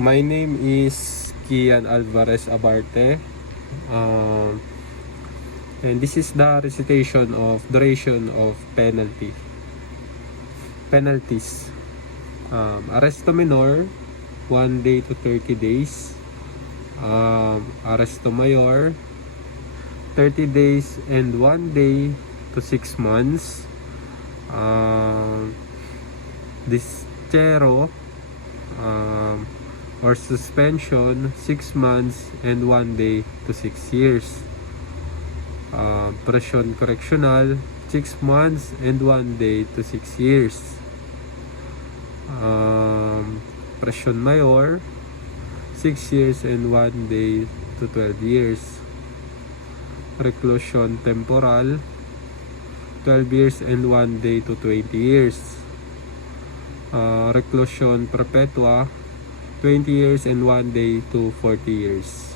My name is Kian Alvarez Abarte. And this is the recitation of duration of penalties. Arresto minor, 1 day to 30 days. Arresto mayor, 30 days and 1 day to 6 months. Distero or suspension, 6 months and 1 day to 6 years. Presyon correctional, 6 months and 1 day to 6 years. Presyon mayor, 6 years and 1 day to 12 years. Reclusion temporal, 12 years and 1 day to 20 years. Reclusion perpetua, 20 years and 1 day to 40 years.